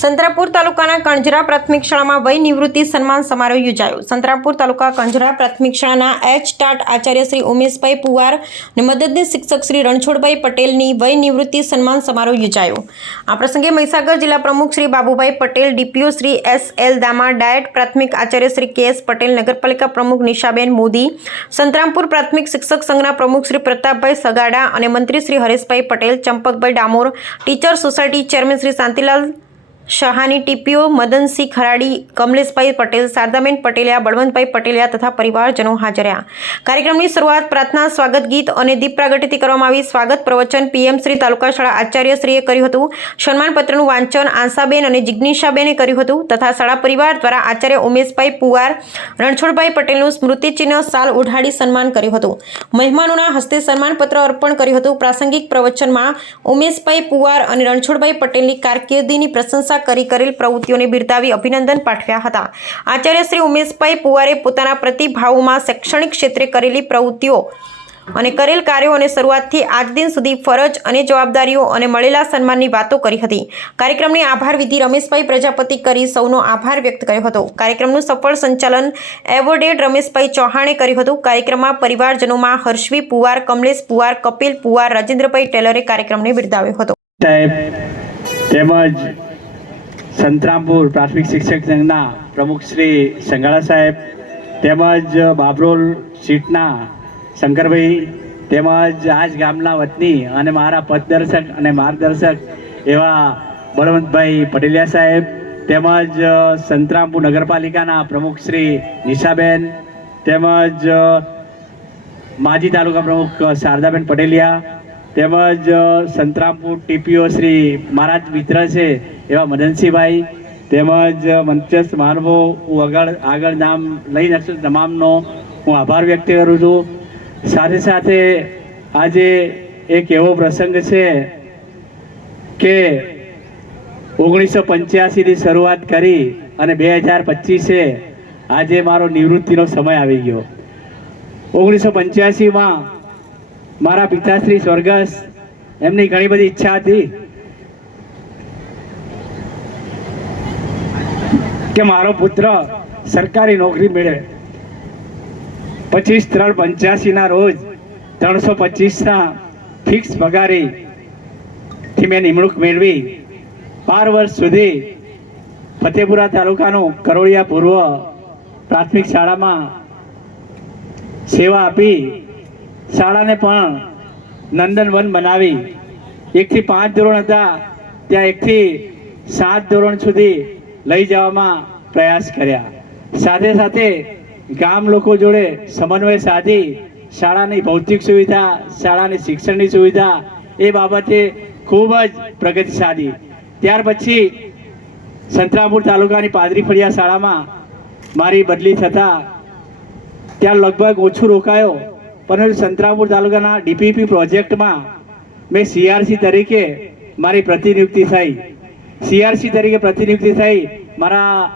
સંતરાપુર તાલુકાના કણજરા પ્રાથમિક શાળામાં વય નિવૃત્તિ સન્માન સમારોહ યોજાયો। સંતરાપુર તાલુકા કણજરા પ્રાથમિક શાળાના ટાટ આચાર્ય શ્રી ઉમેશભાઈ પુવાર અને મદદનીશ શિક્ષક શ્રી રણછોડભાઈ પટેલની વય નિવૃત્તિ સન્માન સમારોહ યોજાયો। આ પ્રસંગે મહીસાગર જિલ્લા પ્રમુખ Shri Babubhai Patel, DPO Shri SL Dama, diet પ્રાથમિક આચાર્ય શ્રી KS પટેલ, નગરપાલિકા પ્રમુખ નિશાબેન મોદી, સંતરામપુર પ્રાથમિક શિક્ષક સંઘના પ્રમુખ શ્રી પ્રતાપભાઈ સગાડા અને મંત્રી Shri Hareshbhai Patel, Champakbhai Damor, teacher society chairman Shri Shantilal Shahani, TPO Madansinh Kharadi, Kamleshbhai Patel, Shardaben Pateliya, Balwantbhai Pateliya તથા પરિવારજનો હાજર રહ્યા। કાર્યક્રમની શરૂઆત પ્રાર્થના, સ્વાગત ગીત અને દીપ પ્રાગટ્યથી કરવામાં આવી। સ્વાગત પ્રવચન PM શ્રી તાલુકા શાળા આચાર્યશ્રીએ કર્યું હતું। સન્માનપત્રનું વાંચન આંસાબેન અને જિજ્ઞાસાબેને કર્યું હતું તથા શાળા પરિવાર દ્વારા આચાર્ય ઉમેશભાઈ પુવાર, રણછોડભાઈ પટેલનું સ્મૃતિચિહ્ન શાલ ઉઢાડી સન્માન કર્યું હતું। મહેમાનોના હસ્તે સન્માનપત્ર અર્પણ કર્યું હતું। પ્રાસંગિક પ્રવચનમાં ઉમેશભાઈ પુવાર અને રણછોડભાઈ પટેલની કારકિર્દીની પ્રશંસા કરેલ પ્રવૃત્તિઓને બિરદાવી અભિનંદન પાઠવ્યા હતા। આચાર્ય શ્રી ઉમેશભાઈ પુવારે પોતાના પ્રતિભાવોમાં શૈક્ષણિક ક્ષેત્રે કરેલી પ્રવૃત્તિઓ અને કરેલ કાર્યો અને શરૂઆતથી આજ દિન સુધી ફરજ અને જવાબદારીઓ અને મળેલા સન્માનની વાતો કરી હતી। કાર્યક્રમની આભાર વિધિ રમેશભાઈ પ્રજાપતિ કરી સૌનો આભાર વ્યક્ત કર્યો હતો। કાર્યક્રમનું સફળ સંચાલન એવોર્ડેડ રમેશભાઈ ચૌહાણે કર્યું હતું। કાર્યક્રમમાં પરિવારજનોમાં હર્ષવી પુવાર, કમલેશ પુવાર, કપિલ પુવાર, રાજેન્દ્રભાઈ ટેલરે કાર્યક્રમને બિરદાવ્યો હતો। તેમજ સંતરામપુર પ્રાથમિક શિક્ષક સંઘના પ્રમુખ શ્રી સંગાળા સાહેબ, તેમજ બાબરોલ સીટના શંકરભાઈ, તેમજ આજ ગામના વતની અને મારા પથદર્શક અને માર્ગદર્શક એવા બળવંતભાઈ પટેલિયા સાહેબ, તેમજ સંતરામપુર નગરપાલિકાના પ્રમુખ શ્રી નિશાબેન, તેમજ માજી તાલુકા પ્રમુખ શારદાબેન પટેલિયા, તેમજ સંતરામપુર ટીપીઓ શ્રી મારા જ મિત્ર છે એવા મદનસિંહભાઈ, તેમજ મંચસ્થ મહાનુભાવો હું આગળ નામ લઈ શકું તમામનો હું આભાર વ્યક્ત કરું છું। સાથે સાથે આજે એક એવો પ્રસંગ છે કે 1985થી શરૂઆત કરી અને 2025 આજે મારો નિવૃત્તિનો સમય આવી ગયો। 1985માં મારા પિતાશ્રી સ્વર્ગસ્થ, એમની ઘણી બધી ઈચ્છા હતી કે મારો પુત્ર સરકારી નોકરી મેળવે। 25/3/85ના રોજ 325ના ફિક્સ પગારેથી મેં નિમણૂક મેળવી 12 વર્ષ સુધી ફતેપુરા તાલુકાનું કરોડિયા પૂર્વ પ્રાથમિક શાળામાં સેવા આપી। શાળાને પણ નંદનવન બનાવી। 1 થી 5 ધોરણ હતા ત્યાં 1 થી 7 ધોરણ સુધી લઈ જવામાં પ્રયાસ કર્યા। સાથે સાથે ગામ લોકો જોડે સમન્વય સાધી શાળાની ભૌતિક સુવિધા, શાળાની શિક્ષણની સુવિધા એ બાબતે ખૂબ જ પ્રગતિ સાધી। ત્યાર પછી સંતરામપુર તાલુકાની પાદરી ફળિયા શાળામાં મારી બદલી થતાં ત્યાં લગભગ ઓછું રોકાયો, પરંતુ સંતરામપુર તાલુકાના DPP પ્રોજેક્ટમાં મેં CRC તરીકે મારી પ્રતિનિયુક્તિ થઈ। CRC તરીકે પ્રતિનિયુક્તિ થઈ। મારા